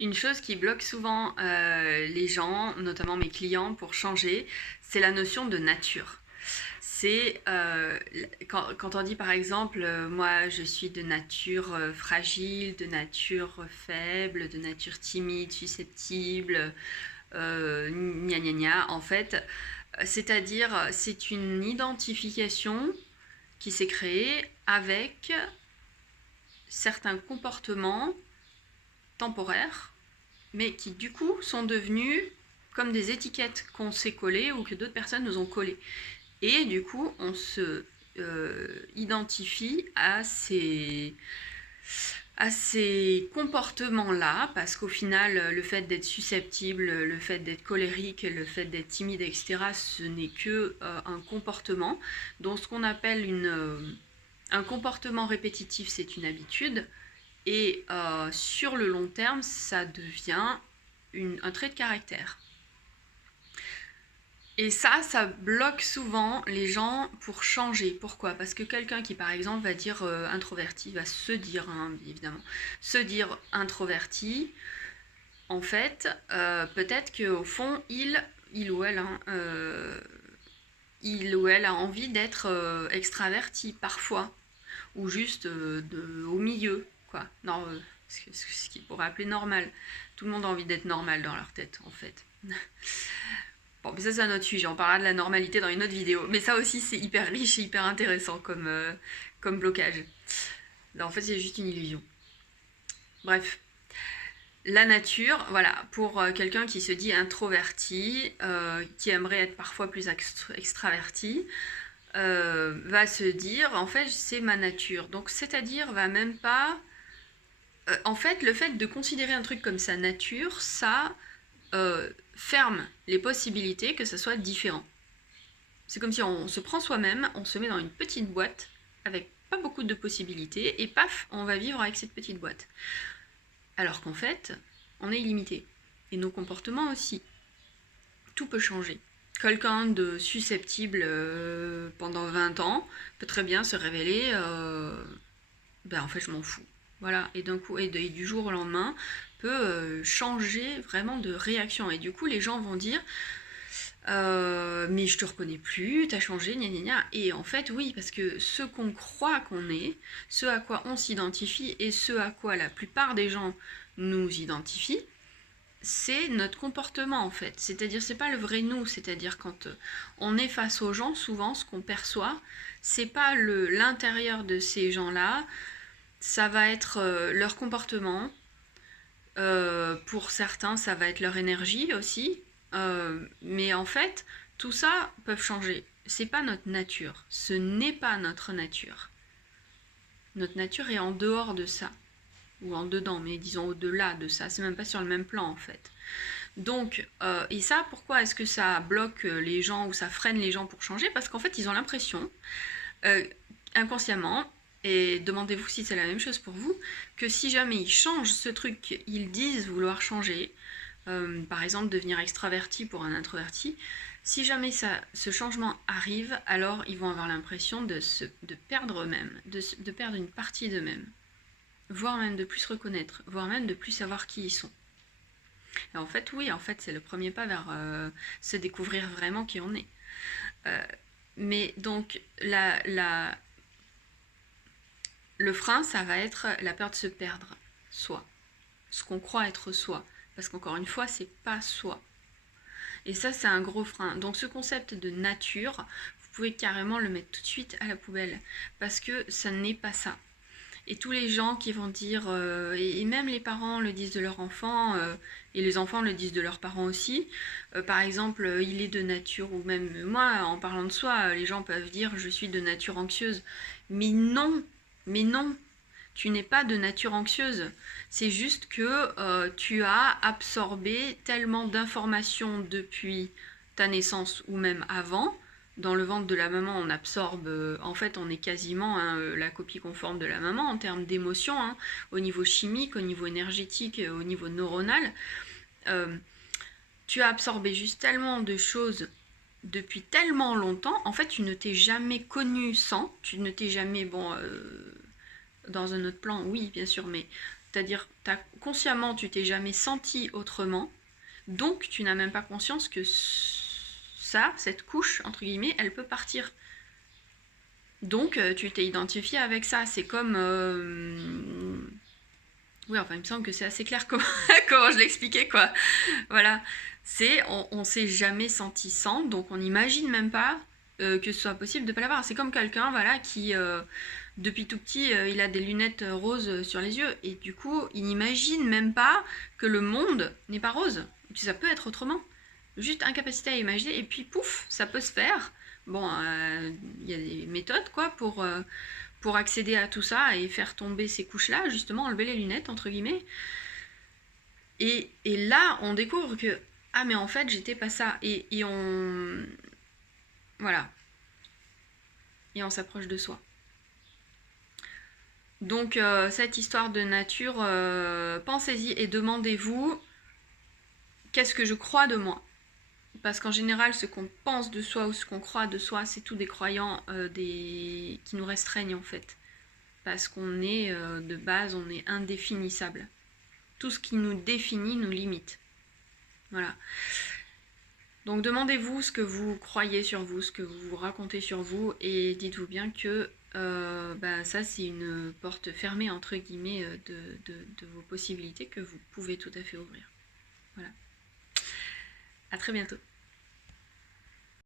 Une chose qui bloque souvent les gens, notamment mes clients, pour changer, c'est la notion de nature. C'est quand on dit par exemple, moi je suis de nature fragile, de nature faible, de nature timide, susceptible, gna gna gna, en fait, c'est-à-dire c'est une identification qui s'est créée avec certains comportements temporaires mais qui du coup sont devenus comme des étiquettes qu'on s'est collées ou que d'autres personnes nous ont collées. Et du coup, on se identifie à ces comportements-là, parce qu'au final, le fait d'être susceptible, le fait d'être colérique, le fait d'être timide, etc., ce n'est que un comportement. Donc ce qu'on appelle un comportement répétitif, c'est une habitude. Et sur le long terme, ça devient un trait de caractère. Et ça bloque souvent les gens pour changer. Pourquoi? Parce que quelqu'un qui, par exemple, va dire introverti, va se dire, hein, évidemment, se dire introverti, en fait, peut-être qu'au fond, il ou elle, hein, il ou elle a envie d'être extraverti, parfois, ou juste au milieu, quoi. Non, ce qu'il pourrait appeler normal. Tout le monde a envie d'être normal dans leur tête, en fait. Bon, mais ça c'est un autre sujet, on parlera de la normalité dans une autre vidéo. Mais ça aussi c'est hyper riche et hyper intéressant comme blocage. Là, en fait c'est juste une illusion. Bref, la nature, voilà, pour quelqu'un qui se dit introverti, qui aimerait être parfois plus extraverti, va se dire en fait c'est ma nature. Donc c'est-à-dire va même pas... en fait le fait de considérer un truc comme sa nature, ça ferme les possibilités que ça soit différent. C'est comme si on se prend soi-même, on se met dans une petite boîte avec pas beaucoup de possibilités et paf, on va vivre avec cette petite boîte. Alors qu'en fait, on est illimité. Et nos comportements aussi. Tout peut changer. Quelqu'un de susceptible pendant 20 ans peut très bien se révéler en fait je m'en fous. Voilà, et d'un coup, et du jour au lendemain, peut changer vraiment de réaction. Et du coup, les gens vont dire mais je te reconnais plus, t'as changé, gna gna gna. Et en fait, oui, parce que ce qu'on croit qu'on est, ce à quoi on s'identifie et ce à quoi la plupart des gens nous identifient, c'est notre comportement en fait. C'est-à-dire, c'est pas le vrai nous. C'est-à-dire, quand on est face aux gens, souvent, ce qu'on perçoit, c'est pas l'intérieur de ces gens-là, ça va être leur comportement. Pour certains, ça va être leur énergie aussi. Mais en fait, tout ça peut changer. C'est pas notre nature. Ce n'est pas notre nature. Notre nature est en dehors de ça. Ou en dedans, mais disons au-delà de ça. C'est même pas sur le même plan en fait. Donc, et ça, pourquoi est-ce que ça bloque les gens ou ça freine les gens pour changer? Parce qu'en fait, ils ont l'impression, inconsciemment, et demandez-vous si c'est la même chose pour vous, que si jamais ils changent ce truc qu'ils disent vouloir changer, par exemple devenir extraverti pour un introverti, si jamais ce changement arrive, alors ils vont avoir l'impression de perdre eux-mêmes, de perdre une partie d'eux-mêmes, voire même de plus se reconnaître, voire même de plus savoir qui ils sont. Et en fait, oui, en fait, c'est le premier pas vers se découvrir vraiment qui on est. Mais donc, le frein, ça va être la peur de se perdre, soi. Ce qu'on croit être soi. Parce qu'encore une fois, c'est pas soi. Et ça, c'est un gros frein. Donc ce concept de nature, vous pouvez carrément le mettre tout de suite à la poubelle. Parce que ça n'est pas ça. Et tous les gens qui vont dire, et même les parents le disent de leurs enfants, et les enfants le disent de leurs parents aussi, par exemple, il est de nature, ou même moi, en parlant de soi, les gens peuvent dire, je suis de nature anxieuse. Mais non, tu n'es pas de nature anxieuse. C'est juste que tu as absorbé tellement d'informations depuis ta naissance ou même avant. Dans le ventre de la maman, on absorbe, en fait, on est quasiment la copie conforme de la maman en termes d'émotions, hein, au niveau chimique, au niveau énergétique, au niveau neuronal. Tu as absorbé juste tellement de choses depuis tellement longtemps. En fait, tu ne t'es jamais connu sans, tu ne t'es jamais, dans un autre plan, oui, bien sûr, mais C'est-à-dire, consciemment, tu t'es jamais senti autrement, donc tu n'as même pas conscience que ça, cette couche, entre guillemets, elle peut partir. Donc tu t'es identifié avec ça. C'est comme... Oui, enfin, il me semble que c'est assez clair comment je l'expliquais, quoi. Voilà. On s'est jamais senti sans, donc on n'imagine même pas que ce soit possible de ne pas l'avoir. C'est comme quelqu'un, voilà, qui, depuis tout petit, il a des lunettes roses sur les yeux, et du coup, il n'imagine même pas que le monde n'est pas rose. Ça peut être autrement. Juste incapacité à imaginer, et puis pouf, ça peut se faire. Bon, il y a des méthodes, quoi, pour accéder à tout ça et faire tomber ces couches-là, justement, enlever les lunettes, entre guillemets. Et là, on découvre que, ah, mais en fait, j'étais pas ça. Et on... Voilà. Et on s'approche de soi. Donc, cette histoire de nature, pensez-y et demandez-vous, qu'est-ce que je crois de moi ? Parce qu'en général, ce qu'on pense de soi ou ce qu'on croit de soi, c'est tout des croyants qui nous restreignent, en fait. Parce qu'on est, de base, on est indéfinissable. Tout ce qui nous définit nous limite. Voilà. Donc demandez-vous ce que vous croyez sur vous, ce que vous racontez sur vous, et dites-vous bien que ça c'est une porte fermée entre guillemets de vos possibilités que vous pouvez tout à fait ouvrir. Voilà. À très bientôt.